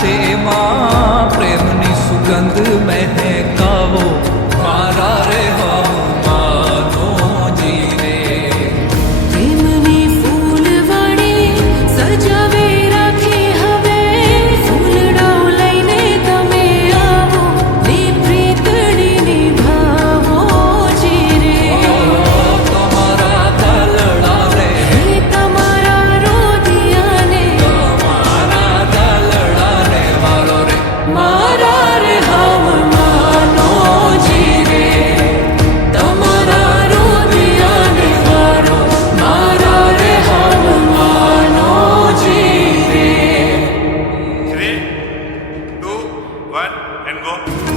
છે એમાં પ્રેમની સુગંધ મહેકાવો મારા રે હવમાનો જીરે પ્રેમની ફૂલવાડી સજાવે રાખી હવે ફૂલડો લઈને તમે આવો ને પ્રીતડી નિભાવો જીરે તમારા દલડા રે તમારા રોદિયાને તમારા દલડા રે મારો રે મારા રે હવમાનો જીરે તમારા રોદિયાને વારો મારા રે હવમાનો જીરે 3, 2, 1 and go.